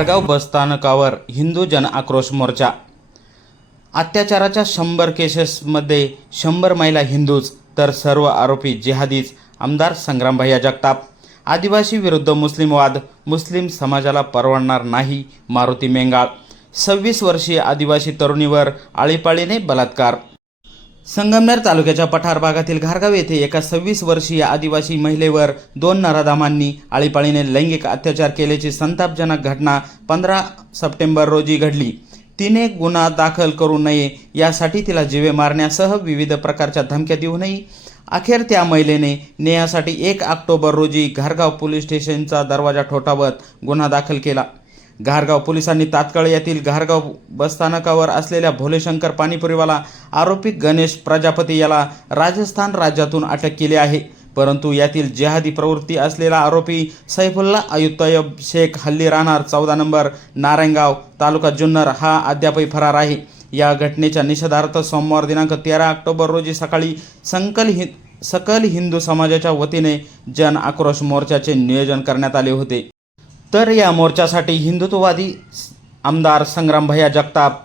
घारगाव बसस्थानकावर हिंदू जन आक्रोश मोर्चा. अत्याचाराच्या शंभर केसेसमध्ये शंभर महिला हिंदूच तर सर्व आरोपी जिहादीच आमदार संग्रामभैया जगताप. आदिवासी विरुद्ध मुस्लिम वाद मुस्लिम समाजाला परवडणार नाही मारुती मेंगाळ. सव्वीस वर्षीय आदिवासी तरुणीवर आळीपाळीने बलात्कार. संगमनेर तालुक्याच्या पठार भागातील घारगाव येथे एका सव्वीस वर्षीय आदिवासी महिलेवर दोन नराधामांनी आळीपाळीने लैंगिक अत्याचार केल्याची संतापजनक घटना पंधरा सप्टेंबर रोजी घडली. तिने गुन्हा दाखल करू नये यासाठी तिला जीवे मारण्यासह विविध प्रकारच्या धमक्या देऊनही अखेर त्या महिलेने नेहासाठी एक ऑक्टोबर रोजी घारगाव पोलीस स्टेशनचा दरवाजा ठोठावत गुन्हा दाखल केला. घारगाव पोलिसांनी तात्काळ येथील घारगाव बसस्थानकावर असलेल्या भोलेशंकर पाणीपुरीवाला आरोपी गणेश प्रजापती याला राजस्थान राज्यातून अटक केली आहे. परंतु यातील जिहादी प्रवृत्ती असलेला आरोपी सैफुल्ला अयुतयब शेख हल्ली राहणार चौदा नंबर नारायणगाव तालुका जुन्नर हा अद्यापही फरार आहे. या घटनेच्या निषेधार्थ सोमवार दिनांक तेरा ऑक्टोबर रोजी सकाळी संकल हि सकल हिंदू समाजाच्या वतीने जन आक्रोश मोर्चाचे नियोजन करण्यात आले होते. तर या मोर्चासाठी हिंदुत्ववादी आमदार संग्रामभैया जगताप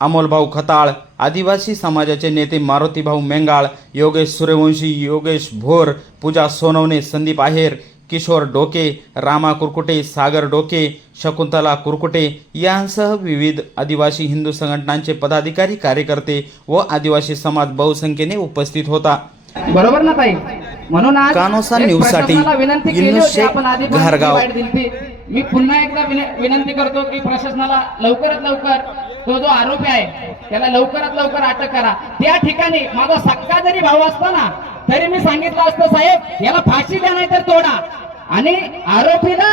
अमोलभाऊ खताळ आदिवासी समाजाचे नेते मारुतीभाऊ मेंगाळ योगेश सूर्यवंशी योगेश भोर पूजा सोनवणे संदीप आहेर किशोर डोके रामा कुरकुटे सागर डोके शकुंतला कुरकुटे यांसह विविध आदिवासी हिंदू संघटनांचे पदाधिकारी कार्यकर्ते व आदिवासी समाज बहुसंख्येने उपस्थित होता. बरोबर ना ताई? म्हणून आज कानोसा न्यूजसाठी प्रशासनाला विनंती केली होती आपण आधी घारगाव. मी पुन्हा एकदा विन- विनंती करतो की प्रशासनाला लवकरात लवकर तो जो आरोपी आहे त्याला लवकरात लवकर अटक करा. त्या ठिकाणी माझा सक्का जरी भाऊ असता ना तरी मी सांगितलं असतं साहेब याला फाशी द्या नाही तर तोडा. आणि आरोपीला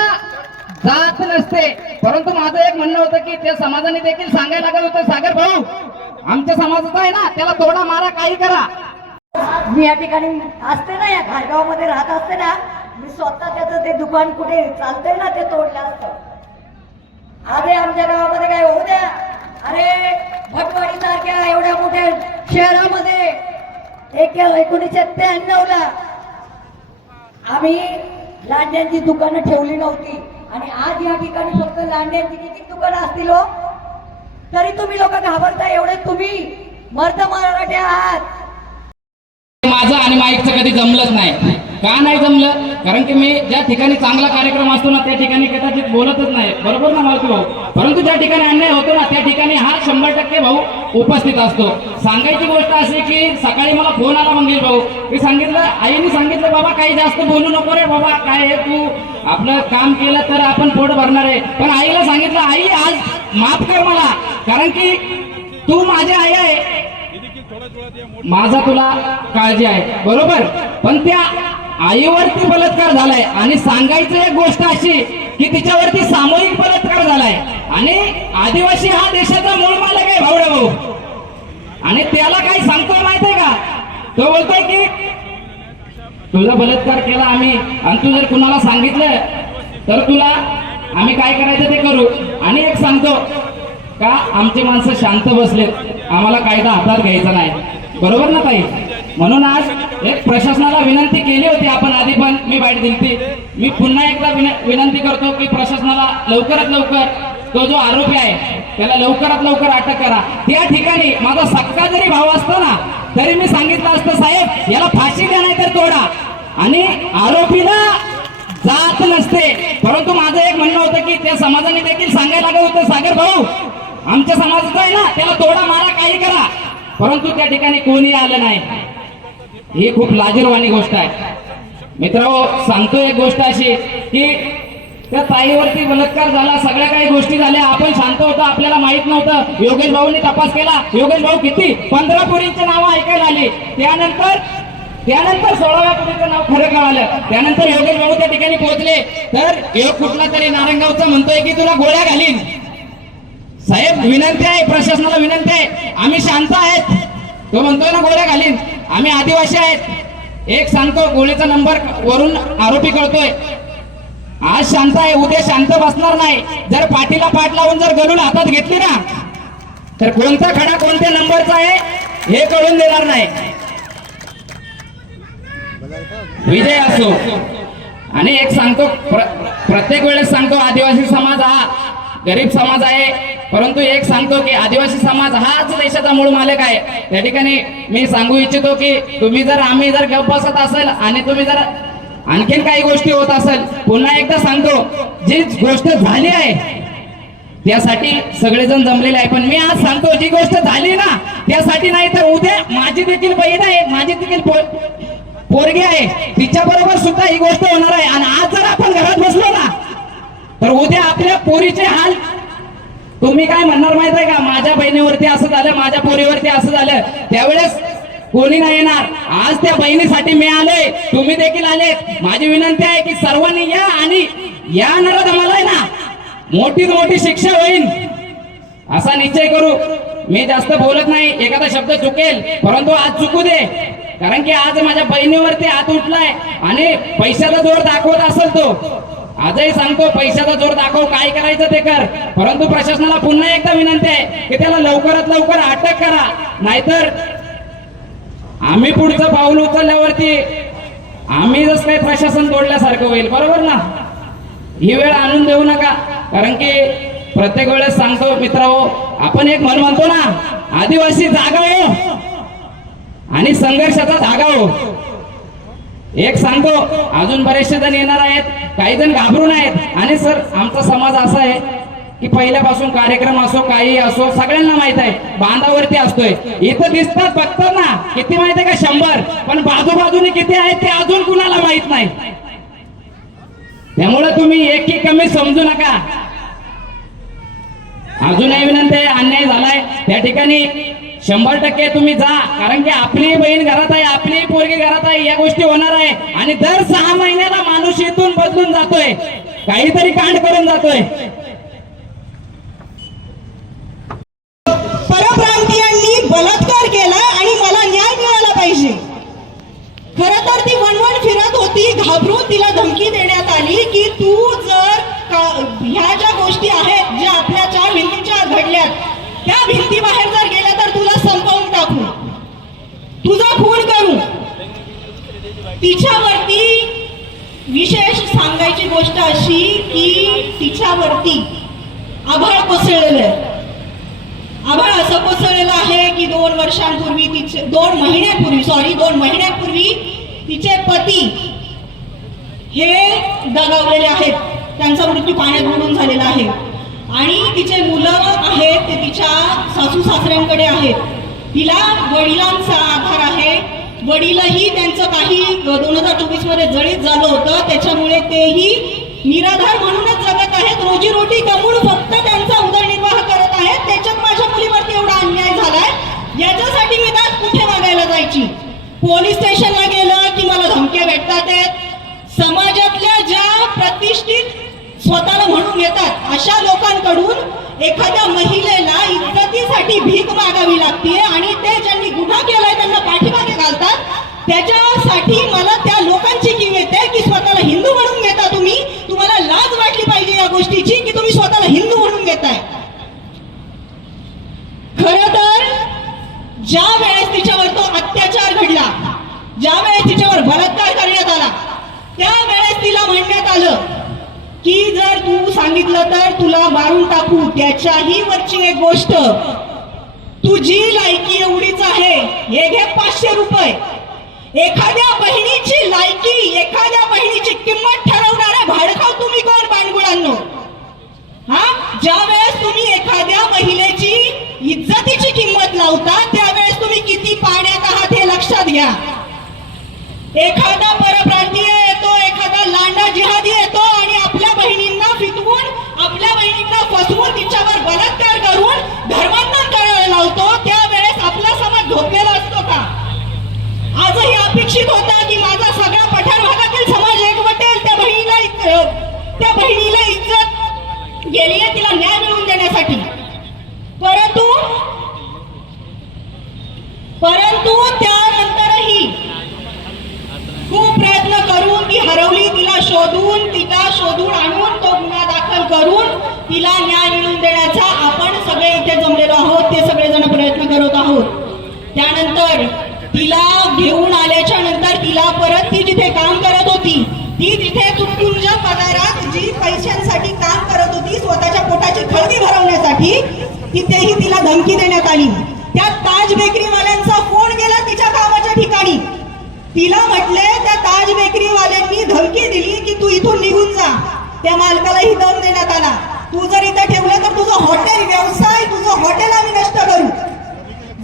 जात नसते. परंतु माझं एक म्हणणं होतं की त्या समाजाने देखील सांगायला लागत होतं सागर भाऊ आमच्या समाजाचा आहे ना त्याला तोडा मारा काही करा. मी या ठिकाणी असते ना या घारगावमध्ये राहत असते ना मी स्वतः त्याचं ते दुकान कुठे चालतंय ना ते तोडलं असतं. अरे आमच्या गावामध्ये काय होऊ द्या. अरे भटवाडी सारख्या एवढ्या मोठ्या शहरामध्ये एक एकोणीसशे त्र्याण्णव ला आम्ही लांड्यांची दुकानं ठेवली नव्हती. आणि आज या ठिकाणी फक्त लांड्यांची किती दुकानं असतील हो? तरी तुम्ही लोक घाबरता एवढे. तुम्ही मर्द मराठे आहात. माझं आणि माईकचं कधी जमलंच नाही. का नाही जमलं? कारण की मी ज्या ठिकाणी चांगला कार्यक्रम असतो ना त्या ठिकाणी कदाचित बोलतच नाही. बरोबर ना मालकी भाऊ? परंतु ज्या ठिकाणी अन्याय होतो ना त्या ठिकाणी हा शंभर टक्के भाऊ उपस्थित असतो. सांगायची गोष्ट अशी की सकाळी मला फोन आला मंगेश भाऊ. मी सांगितलं आईने सांगितलं बाबा काही जास्त बोलू नको रे बाबा. काय आहे तू? आपलं काम केलं तर आपण पोट भरणार आहे. पण आईला सांगितलं आई आज माफ कर मला. कारण की तू माझी आई आहे. माझा तुला काळजी आहे. बरोबर? पण त्या आईवरती बलात्कार झालाय आणि सांगायचं एक गोष्ट अशी की तिच्यावरती सामूहिक बलात्कार झालाय. आणि आदिवासी हा देशाचा मूळ मालक आहे भावड्या भाऊ. आणि त्याला काही सांगतोय माहितीये का? तो बोलतोय की तुझा बलात्कार केला आम्ही आणि तू जर कुणाला सांगितलं तर तुला आम्ही काय करायचं ते करू. आणि एक सांगतो का आमचे माणसं शांत बसलेत? आम्हाला कायदा हातात घ्यायचा नाही. बरोबर ना ताई? म्हणून आज एक प्रशासनाला विनंती केली होती आपण आधी पण मी बाईट दिली मी पुन्हा एकदा विन- विनंती करतो की प्रशासनाला लवकरात लवकर तो जो आरोपी आहे त्याला लवकरात लवकर अटक करा. त्या ठिकाणी माझा सक्का जरी भाव असतो ना तरी मी सांगितलं असतं साहेब याला फाशी द्या नाही तर तोडा. आणि आरोपीला जात नसते. परंतु माझं एक म्हणणं होतं की त्या समाजाने देखील सांगायला लागत होतं सागर भाऊ आमच्या समाजाचं आहे ना त्याला तोडा मारा काही करा. परंतु त्या ठिकाणी कोणी आलं नाही. ही खूप लाजीरवाणी गोष्ट आहे. मित्रांनो सांगतो एक गोष्ट अशी की त्या ताईवरती बलात्कार झाला सगळ्या काही गोष्टी झाल्या. आपण शांत होतो आपल्याला माहीत नव्हतं. योगेश भाऊनी तपास केला. योगेश भाऊ किती? पंधरा पुरींची नावं ऐकायला आली. त्यानंतर त्यानंतर सोळाव्या पुरीचं नाव खरं कळालं. त्यानंतर योगेश भाऊ त्या ठिकाणी पोहोचले. तर योग कुठला तरी नारायणगावचा म्हणतोय की तुला गोळ्या घालीन. साहेब विनंती आहे प्रशासनाला विनंती आहे. आम्ही शांत आहेत. तो म्हणतोय ना गोळ्या घालीन. आम्ही आदिवासी आहेत. एक सांगतो गोळीचा नंबर वरून आरोपी कळतोय. आज शांत आहे उद्या शांत बसणार नाही. जर पाठीला पाठ लावून जर गलून हातात घेतली ना तर कोणता खडा कोणत्या नंबरचा आहे हे कळून देणार नाही. विजय असो. आणि एक सांगतो प्र- प्रत्येक वेळेस सांगतो आदिवासी समाज हा गरीब समाज आहे. परंतु एक सांगतो की आदिवासी समाज हाच देशाचा मूळ मालक आहे. त्या ठिकाणी मी सांगू इच्छितो की तुम्ही जर आम्ही जर गप बसत असेल आणि तुम्ही जर आणखीन काही गोष्टी होत असेल पुन्हा एकदा सांगतो जी गोष्ट झाली आहे त्यासाठी सगळेजण जमलेले आहे. पण मी आज सांगतो जी गोष्ट झाली ना त्यासाठी नाही तर उद्या माझी देखील बहीण आहे माझी देखील पोरगी आहे तिच्या बरोबर सुद्धा ही गोष्ट होणार आहे. आणि आज जर आपण घरात बसलो ना तर उद्या आपल्या पोरीचे हाल. तुम्ही काय म्हणणार माहीत आहे का? माझ्या बहिणीवरती असं झालं माझ्या पोरीवरती असं झालं. त्यावेळेस कोणी नाही येणार. आज त्या बहिणीसाठी मी आलोय. तुम्ही देखील आले. माझी विनंती आहे की सर्वांनी या आणि या नरदमाला आहे ना. मोठी मोठी शिक्षा होईल असा निश्चय करू. मी जास्त बोलत नाही. एखादा शब्द चुकेल. परंतु आज चुकू दे. कारण की आज माझ्या बहिणीवरती हात उठलाय आणि पैशाचा जोर दाखवत असेल तो. आजही सांगतो पैशाचा जोर दाखव काय करायचं ते कर. परंतु प्रशासनाला पुन्हा एकदा विनंती आहे की त्याला लवकरात लवकर अटक करा. नाहीतर आम्ही पुढचं पाऊल उचलल्यावरती आम्ही जस काही प्रशासन तोडल्यासारखं होईल. बरोबर ना? ही वेळ आणून देऊ नका. कारण की प्रत्येक वेळेस सांगतो मित्रांनो आपण एक म्हण म्हणतो ना आदिवासी जागा हो. आणि संघर्षाचा धागा हो. एक सांगतो अजून बरेचसे जण येणार आहेत काही जण घाबरून आहेत. आणि सर आमचा समाज असा आहे की पहिल्यापासून कार्यक्रम असो काही असो सगळ्यांना माहीत आहे बांधावरती असतोय. इथं दिसतात बघतात ना किती माहीत आहे का? शंभर. पण बाजूबाजूने किती आहेत ते अजून कुणाला माहीत नाही. त्यामुळे तुम्ही एक एक कमी समजू नका. अजूनही विनंती आहे अन्याय झालाय. त्या ठिकाणी शंभर टक्के तुम्ही जा कारण की आपली बहीण घरात आहे आपली पोरगी घरात आहे या गोष्टी होणार आहे. आणि दर सहा महिन्याला माणूस इथून बदलून जातोय. काहीतरी कांड करून जातोय. परप्रांतीयांनी बलात्कार केला आणि मला न्याय मिळाला पाहिजे. खर तर ती वणवण फिरत होती घाबरून तिला धमकी देण्यात आली की तू जर ह्या ज्या गोष्टी आहेत ज्या आपल्या चार भिंतीच्या घडल्यात त्या भिंती बाहेर जर गेल्या तर तुला संपवून टाकू तुझा खून करू तिच्यावरती विशेष सांगायची गोष्ट अशी की तिच्यावरती आभाळ कोसळलेलं आहे. आभाळ असं कोसळलेलं आहे की दोन वर्षांपूर्वी तिचे दोन महिन्यापूर्वी सॉरी दोन महिन्यापूर्वी तिचे पती हे दगावलेले आहेत. त्यांचा मृत्यू पाण्यात बुडून झालेला आहे. आणि तिचे मुलं आहेत ते तिच्या सासू सासऱ्यांकडे आहेत. तिला वडिलांचा आधार आहे. वडीलही त्यांचं काही दोन हजार चोवीसमध्ये जळीत झालं होतं. त्याच्यामुळे तेही निराधार म्हणूनच जगत आहेत. रोजीरोटी कमवून फक्त त्यांचा उदरनिर्वाह करत आहेत. त्याच्यात माझ्या मुलीवरती एवढा अन्याय झालाय. याच्यासाठी मी दाद कुठे मागायला जायची? पोलीस स्टेशनला गेलं की मला धमक्या भेटतात समाजातल्या ज्या प्रतिष्ठित स्वतःला म्हणून येतात अशा लोकांकडून एखाद्या महिलेला इतकं मदतीसाठी भीक मागावी लागते आणि ते ज्यांनी गुन्हा केलाय त्यांना पाठीमागे घालतात. त्याच्यासाठी मला त्या लोकांची कीव येते की स्वतःला हिंदू म्हणून घेता तुम्ही. तुम्हाला लाज वाटली पाहिजे या गोष्टीची की तुम्ही स्वतःला हिंदू म्हणून घेताय. खर तर ज्या वेळेस तिच्यावर तो अत्याचार घडला ज्या वेळेस तिच्यावर बलात्कार करण्यात आला त्यावेळेस तिला म्हणण्यात आलं तू सांगितलं तर तुला मारून टाकू. त्याच्याही वरची एक गोष्ट. तुझी लायकी एवढीच आहे हे घे पाचशे रुपये. एखाद्या बहिणीची लायकी एखाद्या बहिणीची किंमत ठरवणारा भाडखाव तुम्ही कोण बांडगुळांनो हा? ज्या वेळेस तुम्ही एखाद्या महिलेची इज्जतीची किंमत लावता त्यावेळेस तुम्ही किती पाण्यात आहात हे लक्षात घ्या. एखादा परत येतो एखादा लांडा जिहादी येतो आणि आपल्या बहिणींना फितवून आपल्या बहिणींना फसवून बलात्कार करून धर्मांतर करायला लावतो त्यावेळेस आपला समाज झोपलेला असतो का? आजही अपेक्षित होता की माझा सगळा पठार भागातील समाज एकवटेल त्या बहिणीला त्या बहिणी इज्जत गेली आहे तिला न्याय मिळवून देण्यासाठी परंतु परंतु त्यानंतरही खूप प्रयत्न करून ती हरवली तिला शोधून तिला शोधून आणून तो गुन्हा दाखल करून तिला न्याय मिळवून देण्याचा आपण सगळे इथे जमलेलो आहोत ते सगळेजण प्रयत्न करत आहोत त्यानंतर तिला घेऊन आल्याच्यानंतर तिला परत ती जिथे काम करत होती ती तिथे तुटपुंज पगारात जी पैशांसाठी काम करत होती स्वतःच्या पोटाची खळ तिथेही तिला धमकी देण्यात आली त्या ताज बेकरीवाल्यांचा फोन गेला तिच्या कामाच्या ठिकाणी तिला म्हटले त्या ताज बेकरीवाल्यांनी धमकी दिली की तू इथून निघून जा. त्या मालकालाही दम देण्यात आला. तू जर इथं ठेवलं तर तुझं हॉटेल व्यवसाय तुझं हॉटेल आम्ही नष्ट करू.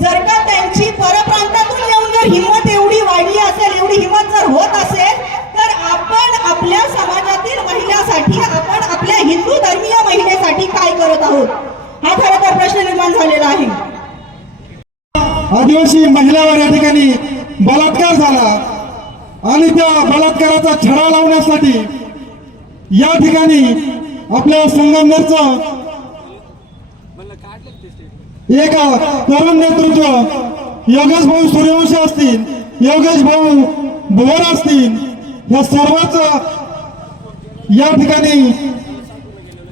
जर का त्यांची परप्रांतातून येऊन जर हिंमत एवढी वाढली असेल एवढी हिंमत जर होत असेल तर आपण आपल्या समाजातील महिलासाठी आपण आपल्या हिंदू धर्मीय महिलेसाठी काय करत आहोत हा खरं तर प्रश्न निर्माण झालेला आहे आदिवासी महिलावर या ठिकाणी बलात्कार झाला आणि त्या बलात्काराचा छडा लावण्यासाठी या ठिकाणी आपल्या संगमनेरचं एक तरुण नेतृत्व योगेश भाऊ सूर्यवंशी असतील योगेश भाऊ भुवर असतील या सर्वच या ठिकाणी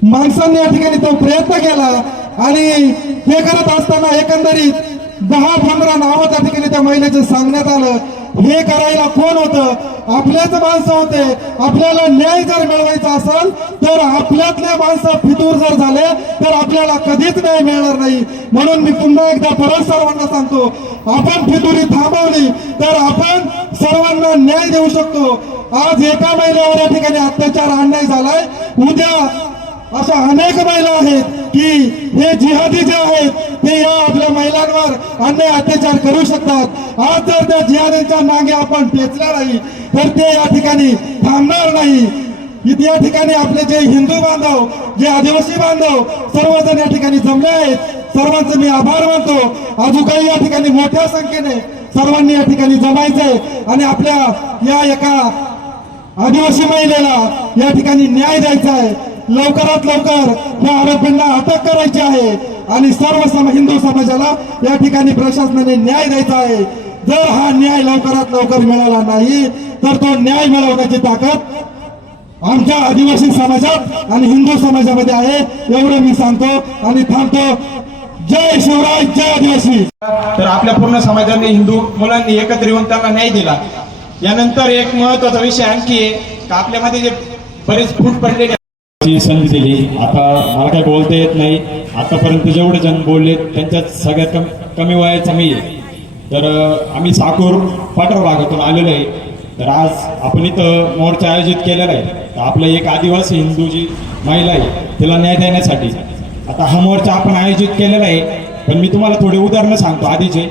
माणसांनी या ठिकाणी तो प्रयत्न केला आणि हे करत असताना एकंदरीत दहा पंधरा नावं त्या ठिकाणी त्या महिलेचं सांगण्यात आलं. हे करायला कोण होतं? आपल्याच माणसं होते. आपल्याला न्याय जर मिळवायचा असेल तर आपल्यातले माणसं फितूर जर झाले तर आपल्याला कधीच न्याय मिळणार नाही. म्हणून मी पुन्हा एकदा परत सर्वांना सांगतो आपण फितुरी थांबवली तर आपण सर्वांना न्याय देऊ शकतो. आज एका महिन्यावर या ठिकाणी अत्याचार अन्याय झालाय. उद्या अशा अनेक महिला आहेत की हे जिहादी जे आहेत ते या आपल्या महिलांवर अन्याय अत्याचार करू शकतात. आज जर त्या जिहादींच्या मागे आपण पेचला नाही तर ते या ठिकाणी थांबणार नाही. या ठिकाणी आपले जे हिंदू बांधव जे आदिवासी बांधव सर्वजण या ठिकाणी जमले आहेत. सर्वांचे मी आभार मानतो. अजून या ठिकाणी मोठ्या संख्येने सर्वांनी या ठिकाणी जमायचंय आणि आपल्या या एका आदिवासी महिलेला या ठिकाणी न्याय द्यायचा आहे. लवकरात लवकर या आरोपींना अटक करायची आहे. आणि सर्व सम हिंदू समाजाला या ठिकाणी प्रशासनाने न्याय द्यायचा आहे. जर हा न्याय लवकरात लवकर मिळाला नाही तर तो न्याय मिळवण्याची ताकद आमच्या आदिवासी समाजात आणि हिंदू समाजामध्ये आहे एवढं मी सांगतो आणि थांबतो. जय शिवराय जय आदिवासी. तर आपल्या पूर्ण समाजाने हिंदू मुलांनी एकत्र येऊन त्यांना न्याय दिला. यानंतर एक महत्त्वाचा विषय आणखी आहे. का आपल्यामध्ये जे बरेच फूट पडलेले ची संधी दिली. आता मला काय बोलता येत नाही. आतापर्यंत जेवढे जण बोलले त्यांच्यात सगळ्यात कम कमी वयाचा मी तर आम्ही साकूर पाठर भागातून आलेलो आहे. तर आज आपण इथं मोर्चा आयोजित केलेला आहे. तर आपलं एक आदिवासी हिंदू जी महिला आहे तिला न्याय देण्यासाठी. आता हा मोर्चा आपण आयोजित केलेला आहे. पण मी तुम्हाला थोडे उदाहरणं सांगतो आधीचे.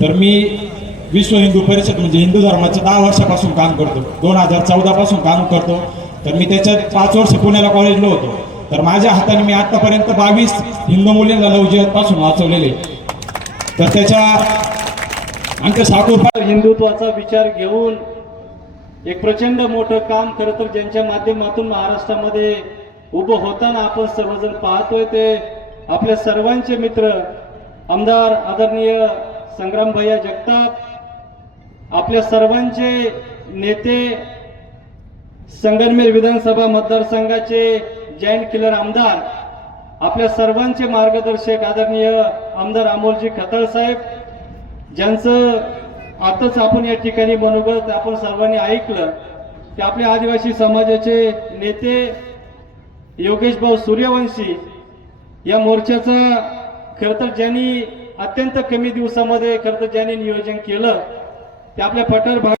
तर मी विश्व हिंदू परिषद म्हणजे हिंदू धर्माचं दहा वर्षापासून काम करतो. दोन हजार चौदापासून काम करतो. तर मी त्याच्यात पाच वर्ष पुण्याला कॉलेजला होतो. तर माझ्या हाताने मी आतापर्यंत बावीस हिंदू मुलींना लवजीपासून वाचवलेले. तर त्याच्या आमच्या साकूर हिंदुत्वाचा विचार घेऊन एक प्रचंड मोठं काम खरं तर ज्यांच्या माध्यमातून महाराष्ट्रामध्ये उभं होताना आपण सर्वजण पाहतोय ते आपल्या सर्वांचे मित्र आमदार आदरणीय संग्राम भैया जगताप आपल्या सर्वांचे नेते संगनमेर विधानसभा मतदारसंघाचे जॉईंट किलर आमदार आपल्या सर्वांचे मार्गदर्शक आदरणीय आमदार अमोलजी खताळ साहेब ज्यांचं आताच आपण या ठिकाणी मनोगत आपण सर्वांनी ऐकलं की आपल्या आदिवासी समाजाचे नेते योगेश भाऊ सूर्यवंशी या मोर्चाचा खरं तर ज्यांनी अत्यंत कमी दिवसामध्ये खरं तर ज्यांनी नियोजन केलं ते आपल्या पठार भाग